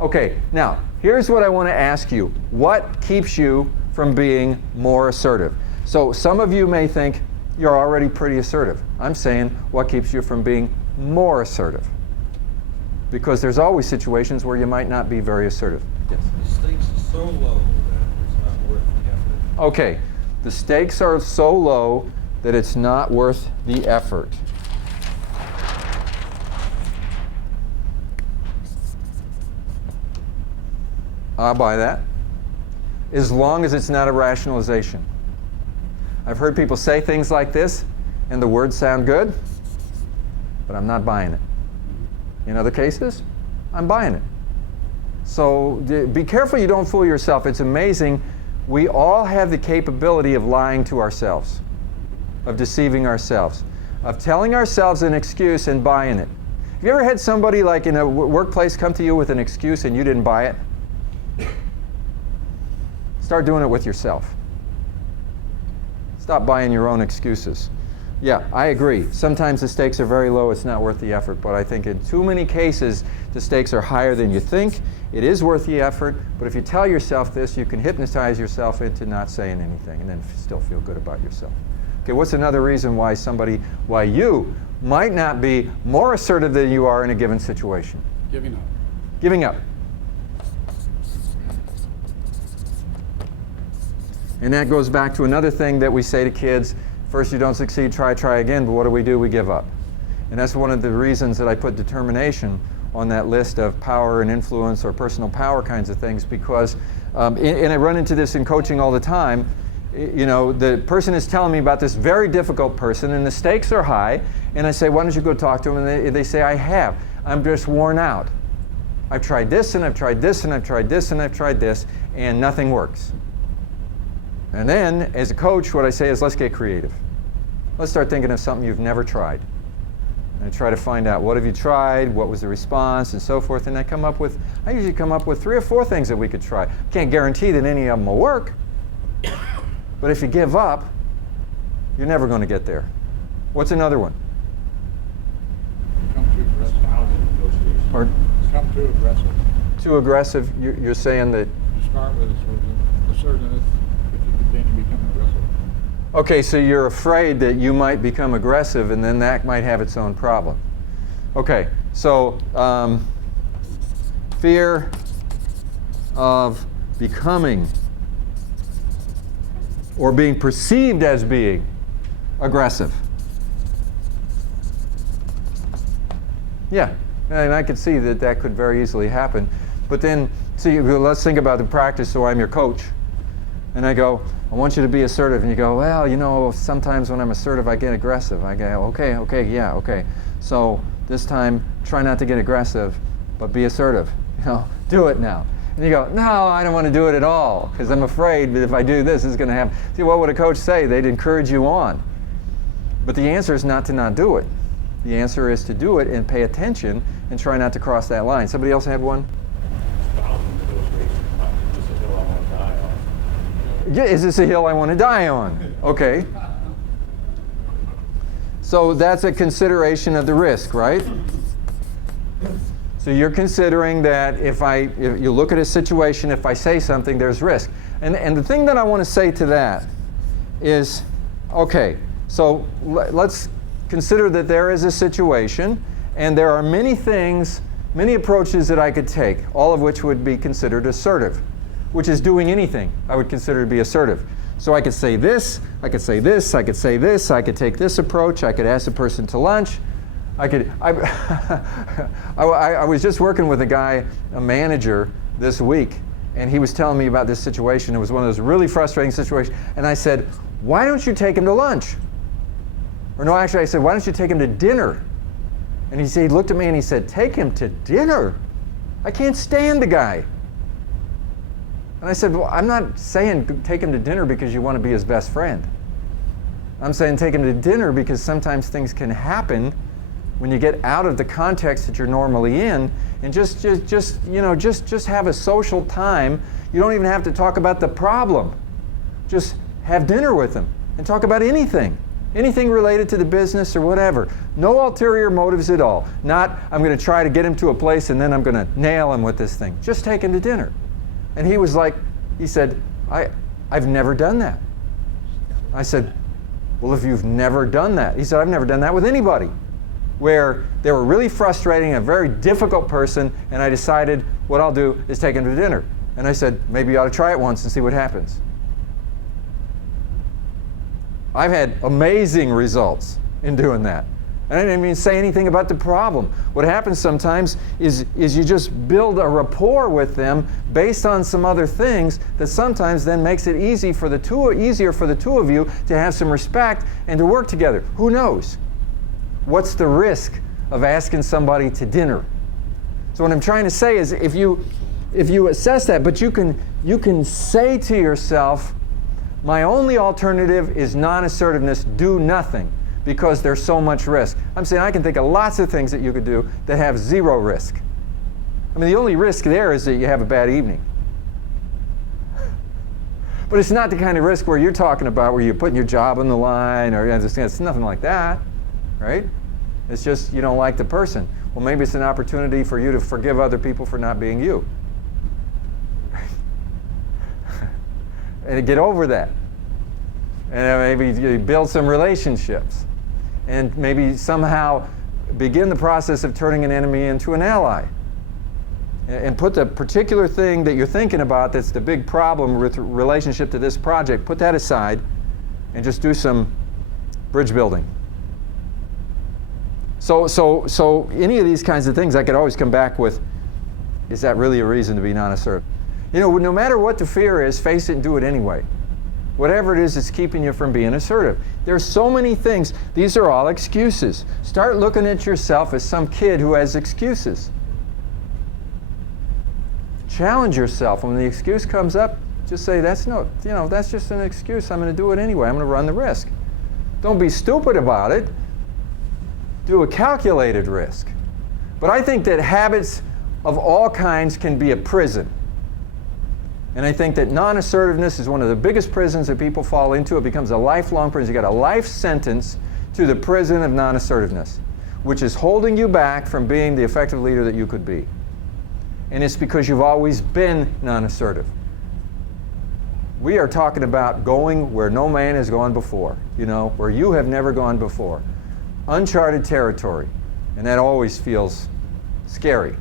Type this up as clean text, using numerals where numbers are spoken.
Okay, now, here's what I want to ask you. What keeps you from being more assertive? So some of you may think you're already pretty assertive. I'm saying what keeps you from being more assertive? Because there's always situations where you might not be very assertive. Yes? The stakes are so low that it's not worth the effort. Okay, the stakes are so low that it's not worth the effort. I'll buy that, as long as it's not a rationalization. I've heard people say things like this, and the words sound good, but I'm not buying it. In other cases, I'm buying it. So be careful you don't fool yourself. It's amazing. We all have the capability of lying to ourselves, of deceiving ourselves, of telling ourselves an excuse and buying it. Have you ever had somebody like in a workplace come to you with an excuse and you didn't buy it? Start doing it with yourself. Stop buying your own excuses. Yeah, I agree. Sometimes the stakes are very low. It's not worth the effort. But I think in too many cases, the stakes are higher than you think. It is worth the effort. But if you tell yourself this, you can hypnotize yourself into not saying anything and then still feel good about yourself. Okay, what's another reason why you might not be more assertive than you are in a given situation? Giving up. Giving up. And that goes back to another thing that we say to kids. First you don't succeed, try again, but what do? We give up. And that's one of the reasons that I put determination on that list of power and influence or personal power kinds of things, because, and I run into this in coaching all the time, you know, the person is telling me about this very difficult person and the stakes are high, and I say, why don't you go talk to him? And they say, I have. I'm just worn out. I've tried this and I've tried this and I've tried this and I've tried this, and nothing works. And then, as a coach, what I say is, let's get creative. Let's start thinking of something you've never tried. And try to find out, what have you tried, what was the response, and so forth. And I usually come up with 3 or 4 things that we could try. Can't guarantee that any of them will work. But if you give up, you're never going to get there. What's another one? Become too aggressive. Negotiation. Or Become too aggressive. too aggressive? You're saying that... You start with assertiveness, but then you become aggressive. Okay, so you're afraid that you might become aggressive, and then that might have its own problem. Okay, so fear of becoming or being perceived as being aggressive. Yeah, and I could see that that could very easily happen. But then, see, let's think about the practice. So I'm your coach, and I go, I want you to be assertive. And you go, well, you know, sometimes when I'm assertive, I get aggressive. I go, okay. So this time, try not to get aggressive, but be assertive. You know, do it now. And you go, no, I don't want to do it at all, because I'm afraid that if I do this, it's going to happen. See, what would a coach say? They'd encourage you on. But the answer is not to not do it. The answer is to do it and pay attention and try not to cross that line. Somebody else have one? Yeah, is this a hill I want to die on? Okay. So that's a consideration of the risk, right? So you're considering that if you look at a situation, if I say something, there's risk. And the thing that I want to say to that is, okay, so let's consider that there is a situation, and there are many things, many approaches that I could take, all of which would be considered assertive, which is doing anything I would consider to be assertive. So I could say this, I could say this, I could say this, I could take this approach, I could ask the person to lunch. I was just working with a guy, a manager, this week, and he was telling me about this situation. It was one of those really frustrating situations. And I said, why don't you take him to lunch? Or no, actually I said, why don't you take him to dinner? And he looked at me and he said, take him to dinner? I can't stand the guy. And I said, well, I'm not saying take him to dinner because you want to be his best friend. I'm saying take him to dinner because sometimes things can happen when you get out of the context that you're normally in, and just have a social time. You don't even have to talk about the problem. Just have dinner with him and talk about anything. Anything related to the business or whatever. No ulterior motives at all. Not, I'm going to try to get him to a place and then I'm going to nail him with this thing. Just take him to dinner. And he was like, he said, I've never done that. I said, well, if you've never done that. He said, I've never done that with anybody. Where they were really frustrating, a very difficult person, and I decided what I'll do is take him to dinner. And I said, maybe you ought to try it once and see what happens. I've had amazing results in doing that. And I didn't even say anything about the problem. What happens sometimes is you just build a rapport with them based on some other things that sometimes then makes it easier for the two of you to have some respect and to work together. Who knows? What's the risk of asking somebody to dinner? So what I'm trying to say is if you assess that, but you can say to yourself, my only alternative is non-assertiveness, do nothing, because there's so much risk. I'm saying I can think of lots of things that you could do that have zero risk. I mean, the only risk there is that you have a bad evening. But it's not the kind of risk where you're talking about where you're putting your job on the line, or it's nothing like that, right? It's just you don't like the person. Well, maybe it's an opportunity for you to forgive other people for not being you. And get over that. And maybe you build some relationships. And maybe somehow begin the process of turning an enemy into an ally. And put the particular thing that you're thinking about that's the big problem with relationship to this project, put that aside and just do some bridge building. So any of these kinds of things I could always come back with, is that really a reason to be non-assertive? You know, no matter what the fear is, face it and do it anyway. Whatever it is that's keeping you from being assertive. There's so many things. These are all excuses. Start looking at yourself as some kid who has excuses. Challenge yourself. When the excuse comes up, just say, that's just an excuse. I'm going to do it anyway. I'm going to run the risk. Don't be stupid about it. Do a calculated risk. But I think that habits of all kinds can be a prison. And I think that non-assertiveness is one of the biggest prisons that people fall into. It becomes a lifelong prison. You got a life sentence to the prison of non-assertiveness, which is holding you back from being the effective leader that you could be. And it's because you've always been non-assertive. We are talking about going where no man has gone before, where you have never gone before. Uncharted territory. And that always feels scary.